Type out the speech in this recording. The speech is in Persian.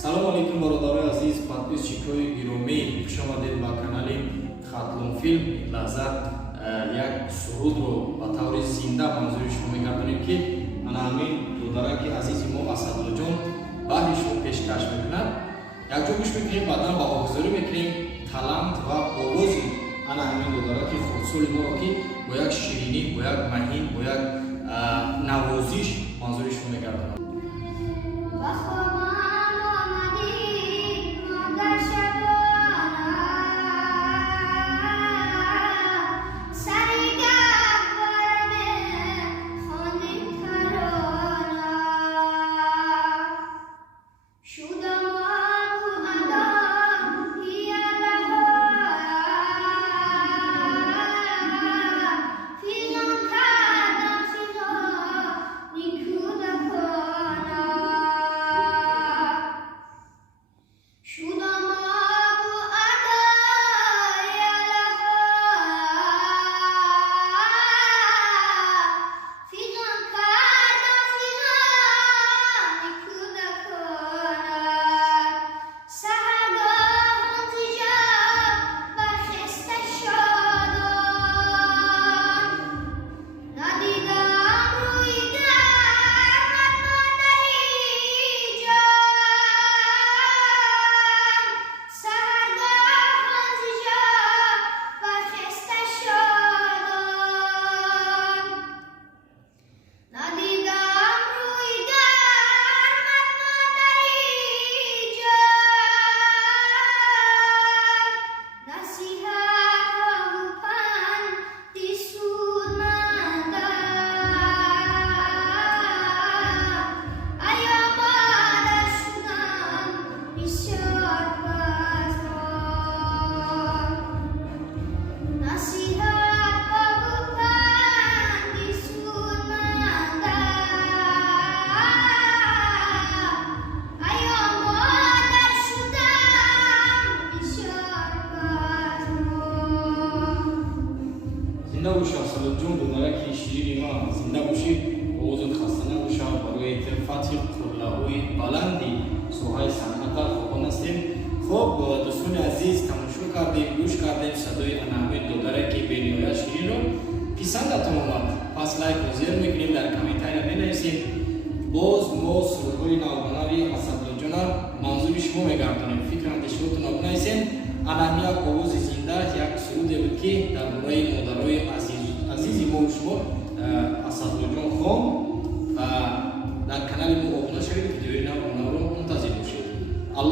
салом алейкум бародарои азиз, подписчикои гиромӣ, хуш омадед ба канали Хатлонфилм. Лаҳза як сурудро ба таври зинда манзури шумо мегардонем ки ана ҳамин додараки азизи мо Асадуллоҷон баҳри шумо пешкаш мекунад. Якҷо гӯш мекунем, баъдан ба огузорӣ мекунем талант ва овози ана ҳамин додараки хурдсоли моро ки бо як ширинӣ, бо як маҳин, бо як навозиш манзури шумо мегардонад. زنده باشی اسدالله دخترکی شیرین ما، زنده باشی، اوضاع خسته نباشی. برای فتح قله‌های بلندی سوهای صنعت خوابان هستیم. خب دوستان عزیز، تماشا کردیم، گوش کردیم صدای عناوین دخترکی بینی‌های شیرین رو. پسندتون اومد؟ پس لایک و شیر میکنیم، در کامنت بنویسید. باز ما سرودهای نوبناوی اسدالله جان منظور شما میگردانیم. فکر اندیشتون نکنید. عناوین آواز زنده یک سرود بود که در برای مادرای عزیزی ما و شما